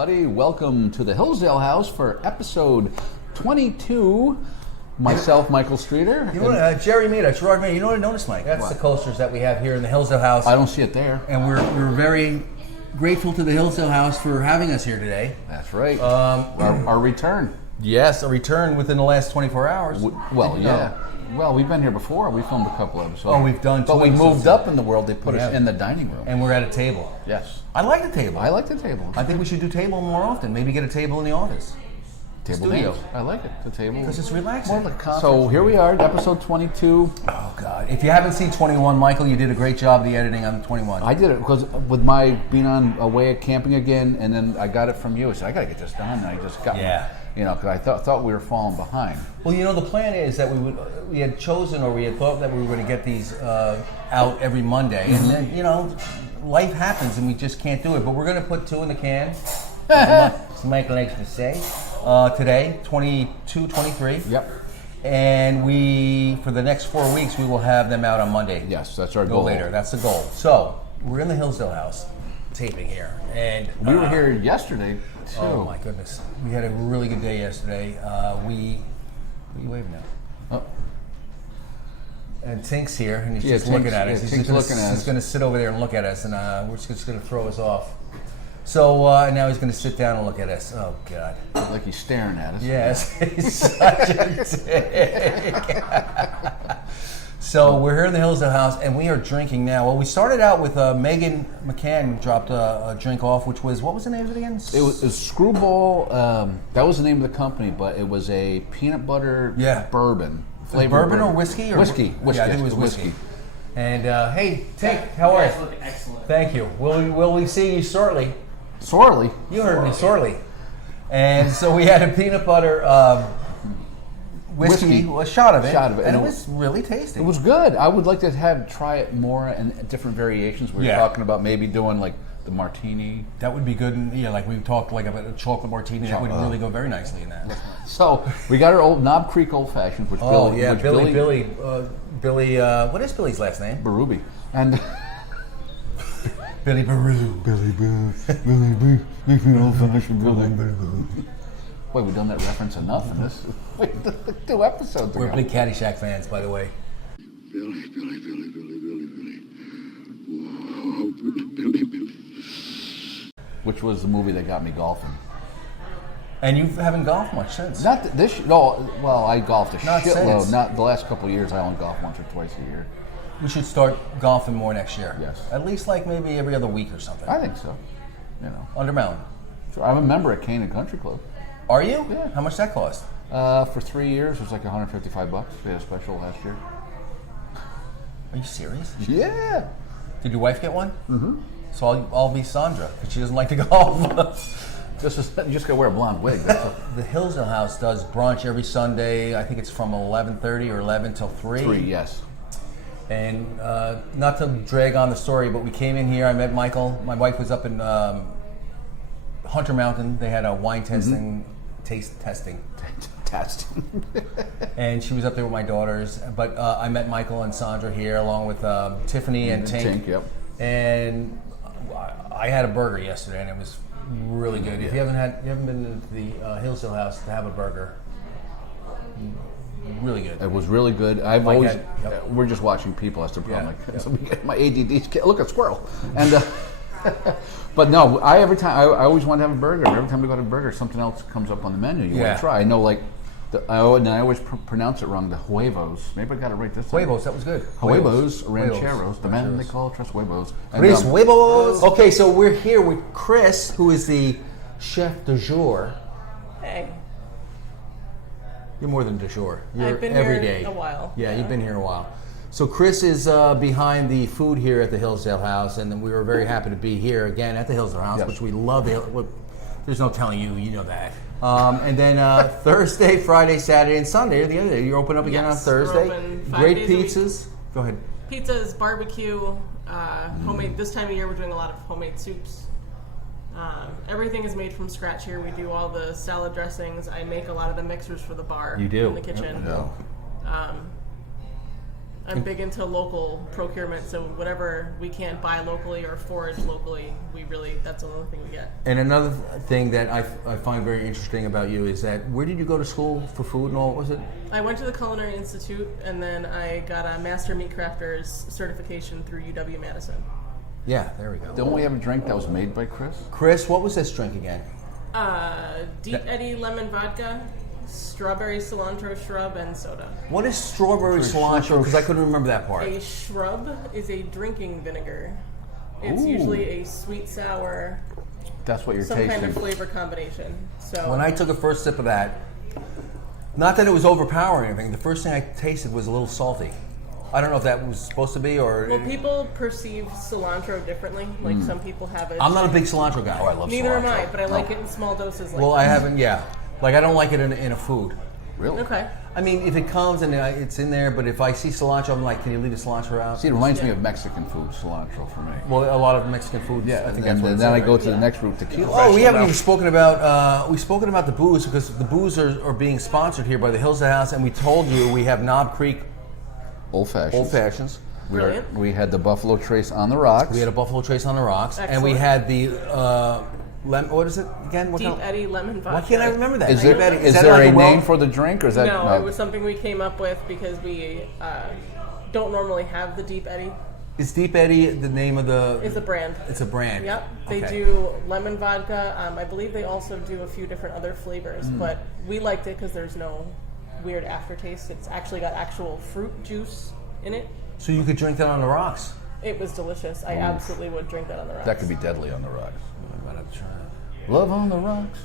everybody. Welcome to the Hillsdale House for episode 22. Myself, Michael Streeter. You know what, Jerry Mita, Gerard Mita, you know what I noticed, Mike? That's the coasters that we have here in the Hillsdale House. I don't see it there. And we're very grateful to the Hillsdale House for having us here today. That's right. Our return. Yes, a return within the last 24 hours. Yeah. Well, we've been here before. We filmed a couple episodes. Oh, we've done two But we episodes. moved up in the world. They put us in the dining room. And we're at a table. Yes. I like the table. I like the table. I think we should do table more often. Maybe get a table in the office. Table studio. games. I like it. The table. Because it's relaxing. So here we are, episode 22. Oh, God. If you haven't seen 21, Michael, you did a great job of the editing on 21. I did it because with my being on away at camping again, and then I got it from you. I said, I got to get this done. And I just got because I thought we were falling behind. Well, the plan is that we had chosen, or we had thought that we were going to get these out every Monday, and then life happens and we just can't do it. But we're going to put two in the can. As Michael likes to say. Today, 22, 23. Yep. And for the next 4 weeks, we will have them out on Monday. Yes, that's our goal. Later. That's the goal. So we're in the Hillsdale House taping here, and we were here yesterday too. Oh my goodness, we had a really good day yesterday. What are you waving at? Oh. And Tink's here, and he's just Tink's looking at us. Tink's looking at us. He's going to sit over there and look at us, and we're just going to throw us off. So now he's going to sit down and look at us. Oh God! Like he's staring at us. Yes, he's such a dick. So we're here in the Hillsdale House, and we are drinking now. Well, we started out with Megan McCann dropped a drink off, which was, what was the name of it again? It was Screwball. That was the name of the company, but it was a peanut butter bourbon. Bourbon or whiskey? Whiskey. Yeah, I think it was whiskey. And hey, Tink, how are you? Look excellent. Thank you. Will we see you shortly? Sorely. You heard me, sorely. And so we had a peanut butter whiskey, a shot of it, and it was really tasty. It was good. I would like to try it more in different variations. We were talking about maybe doing like the martini. That would be good. And, like we talked like about a chocolate martini. That would really go very nicely in that. So we got our old Nobe Creek Old Fashioned, which Billy. What is Billy's last name? Baruby. And Billy Baru. Billy Boo. Make me old fashioned Billy Boo. Wait, we've done that reference enough in this. Wait, 2 episodes ago. We're big Caddyshack fans, by the way. Billy. Whoa, Billy. Which was the movie that got me golfing. And you haven't golfed much since. Not this. No, well, I golfed a shitload. Since. Not the last couple of years. I only golf once or twice a year. We should start golfing more next year. Yes. At least like maybe every other week or something. I think so. Undermountain. So I'm a member at Cane and Country Club. Are you? Yeah. How much that cost? For 3 years, it was like $155. We had a special last year. Are you serious? Yeah. Did your wife get one? Mm-hmm. So I'll be Sandra, because she doesn't like to golf. You just gotta wear a blonde wig. That's all. The Hillsdale House does brunch every Sunday. I think it's from 11:30 or 11 till 3. 3, yes. And not to drag on the story, but we came in here. I met Michael. My wife was up in Hunter Mountain. They had a wine tasting. Testing. And she was up there with my daughters. But I met Michael and Sandra here, along with Tiffany and Tink. Yep. And I had a burger yesterday, and it was really good. If you haven't been to the Hillsdale House to have a burger, really good. It was really good. We're just watching people. That's the problem. My ADD. Look at squirrel. And but no, I always want to have a burger. And every time we go to a burger, something else comes up on the menu. You want to try. I know, like, I always pronounce it wrong. The huevos. Maybe I got it right this time. Huevos, that was good. Huevos, rancheros. The men they call Tres Huevos. Chris Huevos. Okay, so we're here with Chris, who is the chef du jour. Hey. You're more than du jour. You're I've been every here day. a while. Yeah, you've been here a while. So Chris is behind the food here at the Hillsdale House, and we were very happy to be here again at the Hillsdale House, which we love. There's no telling you, you know that. And then Thursday, Friday, Saturday, and Sunday are the other day. You're open up again on Thursday. We're open 5 Great days a week. pizzas. Go ahead. Pizzas, barbecue, homemade. This time of year, we're doing a lot of homemade soups. Everything is made from scratch here. We do all the salad dressings. I make a lot of the mixers for the bar. You do? In the kitchen. No. I'm big into local procurement, so whatever we can't buy locally or forage locally, that's the only thing we get. And another thing that I find very interesting about you is that where did you go to school for food and all? What was it? I went to the Culinary Institute, and then I got a Master Meat Crafters certification through UW-Madison. Yeah, there we go. Don't we have a drink that was made by Chris? Chris, what was this drink again? Deep Eddy lemon vodka, strawberry cilantro shrub, and soda. What is strawberry cilantro? Because I couldn't remember that part. A shrub is a drinking vinegar. It's usually a sweet sour, That's what you're some tasting. kind of flavor combination. So When I took a first sip of that, not that it was overpowering or anything, the first thing I tasted was a little salty. I don't know if that was supposed to be or... well, people perceive cilantro differently. Like some people have it. I'm not a big cilantro guy. Oh, I love Neither am cilantro. I, but I like it in small doses. Like Well, I haven't, yeah. Like, I don't like it in a food. Really? Okay. I mean, if it comes and it's in there, but if I see cilantro, I'm like, can you leave the cilantro out? See, it reminds me of Mexican food, cilantro for me. Well, a lot of Mexican food. Yeah, I think and that's what it's then I in, go right? to the next route, tequila. Oh, we haven't even spoken about the booze because the booze are being sponsored here by the Hillsdale House, and we told you we have Nobe Creek Old fashions. Old Fashions. Brilliant. We had the Buffalo Trace on the rocks. We had a Buffalo Trace on the rocks, and we Excellent. had the what is it again? What Deep kind of- Eddy lemon vodka. Why can't I remember that? Is Deep there, Eddy. is that there like a world- name for the drink, or is that No, it was something we came up with because we don't normally have the Deep Eddy. Is Deep Eddy the name of the? It's a brand. It's a brand. Yep. They Okay. do lemon vodka. I believe they also do a few different other flavors, but we liked it because there's no weird aftertaste. It's actually got actual fruit juice in it. So you could drink that on the rocks. It was delicious. I absolutely would drink that on the rocks. That could be deadly on the rocks. I'm gonna try it. Love on the rocks.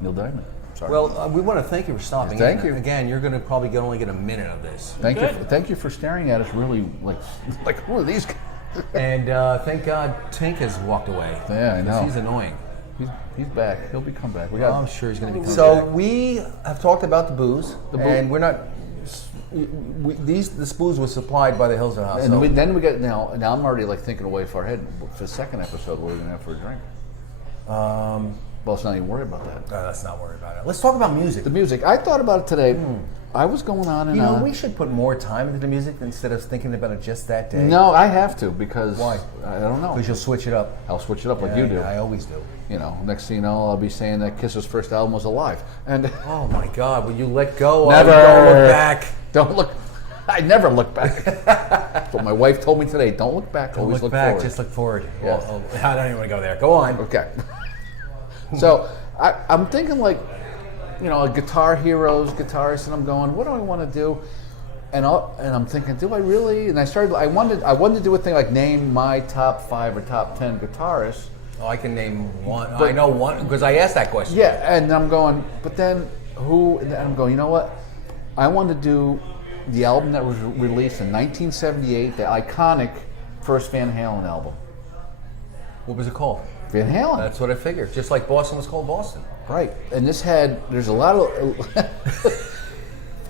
Neil Diamond. Sorry. Well, we want to thank you for stopping. Thank in. you. Again, you're going to probably only get a minute of this. Thank you for staring at us really like who are these guys? And thank God Tink has walked away. Yeah, I 'Cause know. He's annoying. He's back. He'll be come back. We Well, got I'm sure he's going to be coming So back. we have talked about the booze, The and we're not. This booze was supplied by the Hillsdale House. And so- then we get now I'm already like thinking way far ahead for the second episode. What are we gonna have for a drink? Well, let's not even worry about that. let's not worry about it. Let's talk about music. The music. I thought about it today. I was going on and You know, on. we should put more time into the music instead of thinking about it just that day. No, I have to because Why? I don't know. Because you'll switch it up. I'll switch it up like Yeah, you do. I always do. You know, next thing you know, I'll be saying that Kiss's first album was Alive, and Oh my God! Will you let go? Never. Don't look back. don't look. I never look back. That's what my wife told me today. Don't look back. Don't always look look back. forward. Just look forward. Yes. Well, I don't even want to go there. Go on. Okay. So I'm thinking like, you know, guitar heroes, guitarists, and I'm going, what do I want to do? And I'm thinking, do I really? And I wanted to do a thing like name my top 5 or top 10 guitarists. Oh, I can name one. But- I know one because I asked that question. Yeah, and I'm going, but then who? And I'm going, you know what? I want to do the album that was released in 1978, the iconic first Van Halen album. What was it called? Van Halen. That's what I figured. Just like Boston was called Boston. Right, and there's a lot of,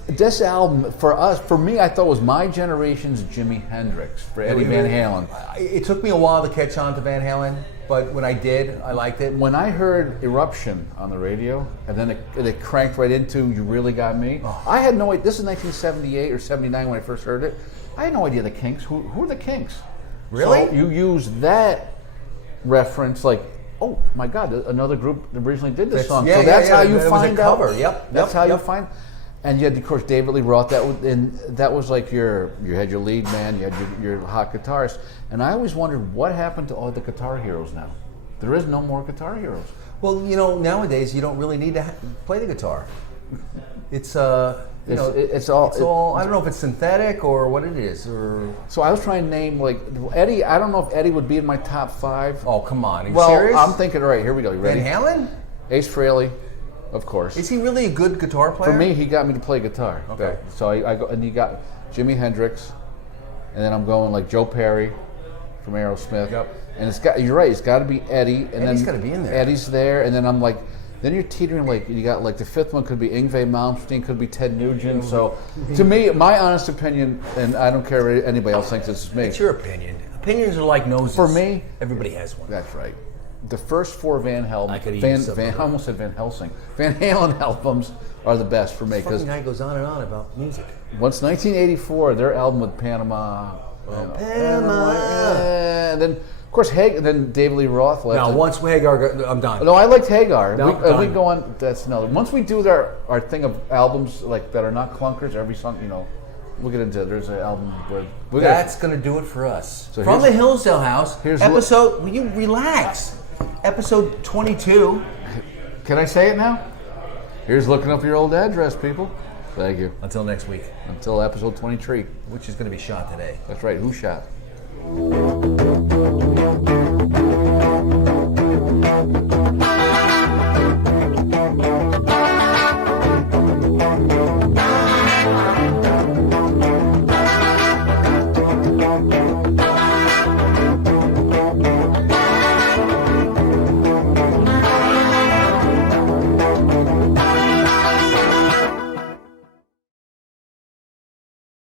this album, for me, I thought was my generation's Jimi Hendrix, for Eddie Van Halen. It took me a while to catch on to Van Halen, but when I did, I liked it. When I heard Eruption on the radio, and then it cranked right into You Really Got Me, I had no idea, this is 1978 or 79 when I first heard it, I had no idea the Kinks, who are the Kinks? Really? So you use that reference like, oh my God, another group originally did this song. yeah, So that's yeah, how you that was a find out. cover, yep, That's how you yep. find. And you had, of course, David Lee Roth. That was like you had your lead man, you had your hot guitarist. And I always wondered what happened to all the guitar heroes now. There is no more guitar heroes. Well, you know, nowadays you don't really need to play the guitar. It's it's all. I don't know if it's synthetic or what it is. Or So I was trying to name like Eddie. I don't know if Eddie would be in my top 5. oh, come on, are you well, serious? I'm thinking. All right, here we go. You ready? Van Halen? Ace Frehley, of course. Is he really a good guitar player? For me, he got me to play guitar. Okay. So I go, and you got Jimi Hendrix, and then I'm going like Joe Perry from Aerosmith. Yep. And you're right, it's got to be Eddie. And Eddie's then gotta be in there. Eddie's there, and then I'm like, then you're teetering like, you got like the 5th one could be Yngwie Malmsteen, could be Ted Nugent. So to me, my honest opinion, and I don't care if anybody else thinks this is me. It's your opinion. Opinions are like noses. For me, everybody has one. That's right. The first 4 Van Halen, I could eat some of I it. almost said Van Helsing, Van Halen albums are the best for me because Fucking guy goes on and on about music. once 1984, their album with Panama, Panama. and then of course then David Lee Roth left. Now, once Hagar, I'm done. No, I liked Hagar. No, we done. go on. That's another. Once we do our thing of albums like that are not clunkers, every song, we'll get into. There's an album where That's going to do it for us. So From the Hillsdale House, here's episode. Will you relax? Episode 22. Can I say it now? Here's looking up your old address, people. Thank you. Until next week, Until episode 23. which is going to be shot today. That's right. Who shot?